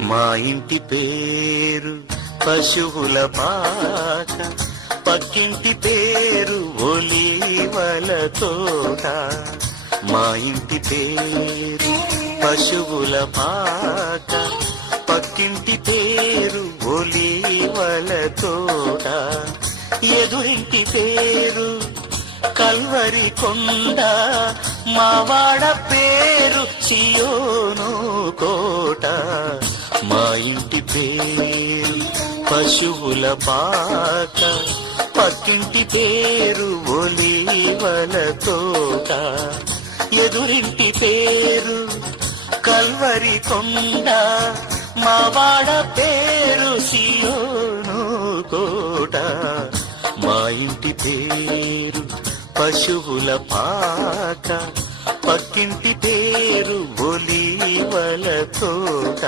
మా ఇంటి పేరు పశువుల పాక, పక్కింటి పేరు ఒలీవల తోట. మా ఇంటి పేరు పశువుల పాక, పక్కింటి పేరు ఒలీవల తోట. ఎదురింటి పేరు కల్వరి కొండ, మావాడ పేరు సియోను కోట. మా ఇంటి పేరు పశువుల పాక, పక్కింటి పేరు ఒలీవల తోట. ఎదురింటి పేరు కల్వరి కొండ, మావాడ పేరు సియోను కోట. మా ఇంటి పేరు పశువుల పాక, పక్కింటి పేరు ఒలీవల తోట.